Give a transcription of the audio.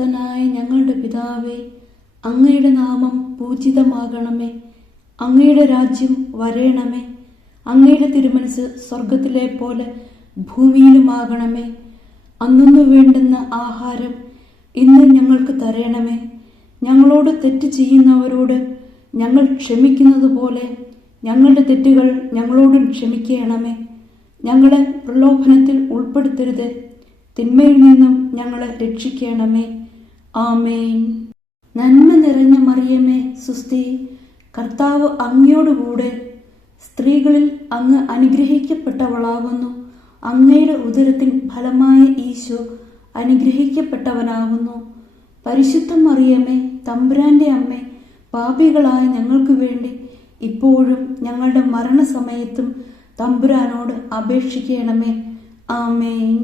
സ്വർഗസ്ഥനായ ഞങ്ങളുടെ പിതാവേ, അങ്ങയുടെ നാമം പൂജിതമാകണമേ. അങ്ങയുടെ രാജ്യം വരേണമേ. അങ്ങയുടെ തിരുമനസ് സ്വർഗത്തിലെ പോലെ ഭൂമിയിലുമാകണമേ. അന്നു വേണ്ടുന്ന ആഹാരം ഇന്ന് ഞങ്ങൾക്ക് തരണമേ. ഞങ്ങളോട് തെറ്റ് ചെയ്യുന്നവരോട് ഞങ്ങൾ ക്ഷമിക്കുന്നത് പോലെ ഞങ്ങളുടെ തെറ്റുകൾ ഞങ്ങളോടും ക്ഷമിക്കണമേ. ഞങ്ങളെ പ്രലോഭനത്തിൽ ഉൾപ്പെടുത്തരുത്, തിന്മയിൽ നിന്നും ഞങ്ങളെ രക്ഷിക്കണമേ. ആമേൻ. നന്മ നിറഞ്ഞ മറിയമേ, സുസ്തി, കർത്താവ് അങ്ങയോടുകൂടെ സ്ത്രീകളിൽ അങ്ങ് അനുഗ്രഹിക്കപ്പെട്ടവളാകുന്നു. അങ്ങയുടെ ഉദരത്തിൻ ഫലമായ ഈശോ അനുഗ്രഹിക്കപ്പെട്ടവനാകുന്നു. പരിശുദ്ധ മറിയമേ, തമ്പുരാന്റെ അമ്മേ, പാപികളായ ഞങ്ങൾക്ക് വേണ്ടി ഇപ്പോഴും ഞങ്ങളുടെ മരണസമയത്തും തമ്പുരാനോട് അപേക്ഷിക്കണമേ. ആമേൻ.